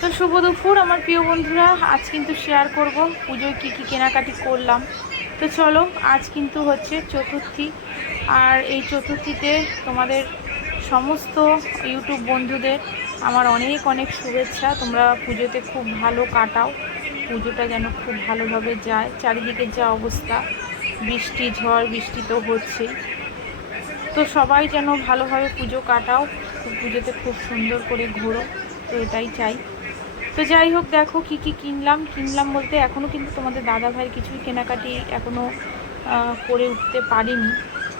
তো শুভ দুপুর আমার প্রিয় বন্ধুরা, আজ কিন্তু শেয়ার করব পুজোয় কী কী কেনাকাটি করলাম। তো চলো, আজ কিন্তু হচ্ছে চতুর্থী, আর এই চতুর্থীতে তোমাদের সমস্ত ইউটিউব বন্ধুদের আমার অনেক অনেক শুভেচ্ছা। তোমরা পুজোতে খুব ভালো কাটাও, পুজোটা যেন খুব ভালোভাবে যায়। চারিদিকে যা অবস্থা, বৃষ্টি ঝড় বৃষ্টি তো হচ্ছেই, তো সবাই যেন ভালোভাবে পুজো কাটাও, পুজোতে খুব সুন্দর করে ঘোরো, তো এটাই চাই। তো যাই হোক, দেখো কি কি কিনলাম বলতে এখনও কিন্তু তোমাদের দাদা ভাইয়ের কিছুই কেনাকাটি এখনও করে উঠতে পারিনি।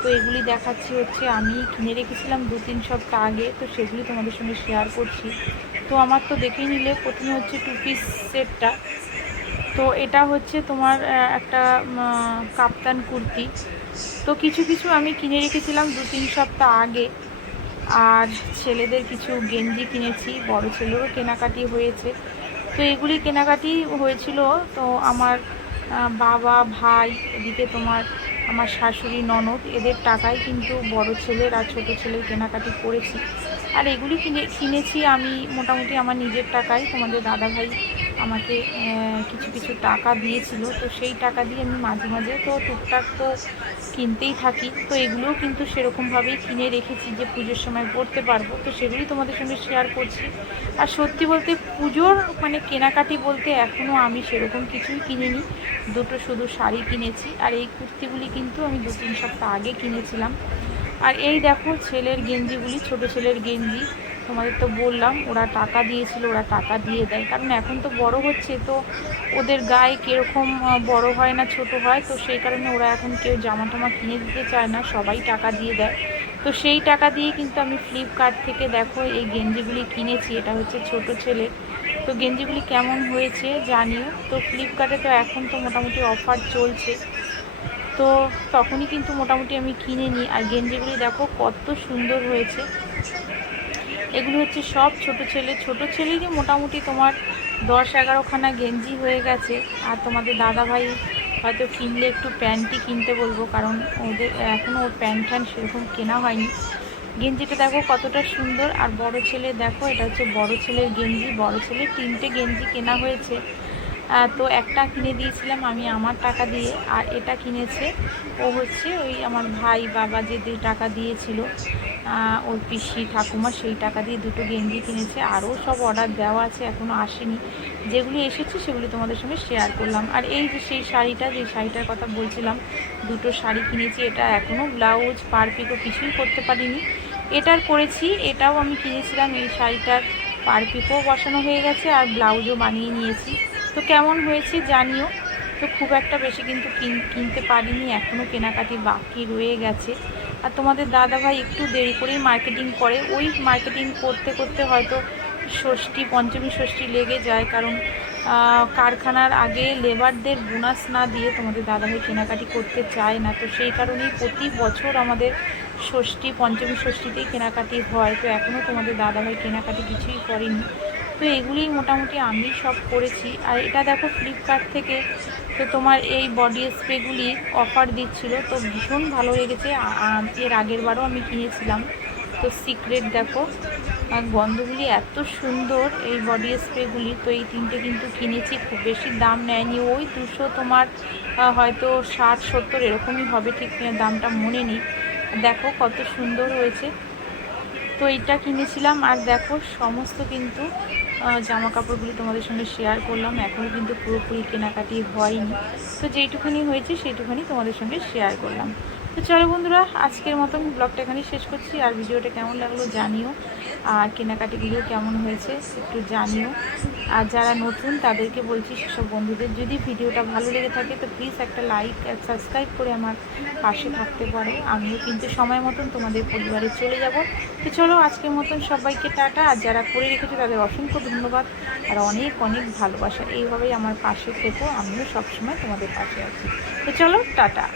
তো এগুলি দেখাচ্ছি হচ্ছে আমি কিনে রেখেছিলাম 2-3 সপ্তাহ আগে, তো সেগুলি তোমাদের সঙ্গে শেয়ার করছি। তো আমার তো দেখেই নিলে, প্রথমে হচ্ছে 2 পিস সেটটা। তো এটা হচ্ছে তোমার একটা কাপ্তান কুর্তি। তো কিছু কিছু আমি কিনে রেখেছিলাম 2-3 সপ্তাহ আগে। আর ছেলেদের কিছু গেঞ্জি কিনেছি, বড় ছেলেরও কেনাকাটি হয়েছে। তো এগুলি কেনাকাটি হয়েছিল তো আমার বাবা, ভাই, এদিকে তোমার আমার শাশুড়ি, ননদ, এদের টাকায় কিন্তু বড় ছেলের আর ছোটো ছেলের কেনাকাটি করেছি। আর এগুলি কিনেছি আমি মোটামুটি আমার নিজের টাকায়। তোমাদের দাদাভাই আমাকে কিছু কিছু টাকা দিয়েছিল, তো সেই টাকা দিয়ে আমি মাঝে মাঝে তো টুকটাক তো কিনতেই থাকি। তো এগুলোও কিন্তু সেরকমভাবেই কিনে রেখেছি যে পুজোর সময় পরতে পারবো, তো সেগুলি তোমাদের সঙ্গে শেয়ার করছি। আর সত্যি বলতে পুজোর কেনাকাটি বলতে এখনও আমি সেরকম কিছুই কিনিনি। দুটো শুধু শাড়ি কিনেছি, আর এই কুর্তিগুলি কিন্তু আমি 2-3 সপ্তাহ আগে কিনেছিলাম। আর এই দেখো ছেলের গেঞ্জিগুলি, ছোট ছেলের গেঞ্জি। তোমাদের তো বললাম ওরা টাকা দিয়েছিল, ওরা টাকা দিয়ে দেয়, কারণ এখন তো বড় হচ্ছে, তো ওদের গায়ে কীরকম বড় হয় না ছোট হয়, তো সেই কারণে ওরা এখন কেউ জামা টামা কিনে দিতে চায় না, সবাই টাকা দিয়ে দেয়। তো সেই টাকা দিয়ে কিন্তু আমি ফ্লিপকার্ট থেকে দেখো এই গেঞ্জিগুলি কিনেছি। এটা হচ্ছে ছোট ছেলে। তো গেঞ্জিগুলি কেমন হয়েছে জানিও। তো ফ্লিপকার্টে তো এখন তো মোটামুটি অফার চলছে, তো তখনই কিন্তু মোটামুটি আমি কিনে নিই। আর গেঞ্জিগুলি দেখো কত সুন্দর হয়েছে। এগুলি হচ্ছে সব ছোটো ছেলেরই মোটামুটি তোমার 10-11খানা গেঞ্জি হয়ে গেছে। আর তোমাদের দাদাভাই হয়তো কিনলে একটু প্যান্টই কিনতে বলবো, কারণ ওদের এখনও ওর প্যান্ট ট্যান্ট সেরকম কেনা হয়নি। গেঞ্জিটা দেখো কতটা সুন্দর। আর বড় ছেলে দেখো, এটা হচ্ছে বড় ছেলের গেঞ্জি। বড় ছেলের 3টে গেঞ্জি কেনা হয়েছে। তো একটা কিনে দিয়েছিলাম আমি আমার টাকা দিয়ে, আর এটা কিনেছে ও হচ্ছে ওই আমার ভাই বাবা যে টাকা দিয়েছিল, ওর পিসি ঠাকুমা, সেই টাকা দিয়ে দুটো গেঞ্জি কিনেছে। আরও সব অর্ডার দেওয়া আছে, এখনও আসেনি। যেগুলি এসেছে সেগুলি তোমাদের সঙ্গে শেয়ার করলাম। আর এই যে সেই শাড়িটা, যে শাড়িটার কথা বলছিলাম, দুটো শাড়ি কিনেছি। এটা এখনও ব্লাউজ পার পিকো কিছুই করতে পারিনি, এটার করেছি। এটাও আমি কিনেছিলাম, এই শাড়িটার পার পিকো বসানো হয়ে গেছে আর ব্লাউজও বানিয়ে নিয়েছি। তো কেমন হয়েছে জানিও। তো খুব একটা বেশি কিন্তু কিনতে পারিনি, এখনও কেনাকাটি বাকি রয়ে গেছে। আর তোমাদের দাদাভাই একটু দেরি করেই মার্কেটিং করে, ওই মার্কেটিং করতে করতে হয়তো ষষ্ঠী, পঞ্চমী ষষ্ঠী লেগে যায়, কারণ কারখানার আগে লেবারদের বোনাস না দিয়ে তোমাদের দাদাভাই কেনাকাটি করতে চায় না। তো সেই কারণেই প্রতি বছর আমাদের ষষ্ঠী, পঞ্চমী ষষ্ঠীতেই কেনাকাটি হয়। তো এখনও তোমাদের দাদাভাই কেনাকাটি কিছুই করেনি। তো এগুলি মোটামুটি আমি সব করেছি। আর এটা দেখো ফ্লিপকার্ট থেকে, তো তোমার এই বডি স্প্রেগুলি অফার দিচ্ছিল, তো ভীষণ ভালো লেগেছে। এর আগের বারও আমি কিনেছিলাম। তো সিক্রেট দেখো, গন্ধগুলি এত সুন্দর এই বডি স্প্রেগুলি। তো এই 3টে কিন্তু কিনেছি, খুব বেশি দাম নেয়নি, ওই 200 তোমার হয়তো 60-70 এরকমই হবে, ঠিক দামটা মনে নেই। দেখো কত সুন্দর হয়েছে। তো এইটা কিনেছিলাম। আর দেখো সমস্ত কিন্তু জামা কাপড়গুলি তোমাদের সঙ্গে শেয়ার করলাম, এখনও কিন্তু পুরোপুরি কেনাকাটি হয়নি। তো যেইটুখানি হয়েছে সেইটুখানি তোমাদের সঙ্গে শেয়ার করলাম। তো চলো বন্ধুরা, আজকের মতন ব্লগটা এখানেই শেষ করছি। আর ভিডিওটা কেমন লাগলো জানিও, আর কেনাকাটিগুলো কেমন হয়েছে একটু জানিও। আর যারা নতুন তাদেরকে বলছি, সেসব বন্ধুদের যদি ভিডিওটা ভালো লেগে থাকে তো প্লিজ একটা লাইক আর সাবস্ক্রাইব করে আমার পাশে থাকতে পারো। আমিও কিন্তু সময় মতন তোমাদের পরিবারে চলে যাব। তো চলো, আজকের মতন সবাইকে টাটা। আর যারা করে রেখেছো তাদের অসংখ্য ধন্যবাদ আর অনেক অনেক ভালোবাসা। এইভাবেই আমার পাশে থেকো, আমিও সবসময় তোমাদের পাশে আছি। তো চলো, টাটা।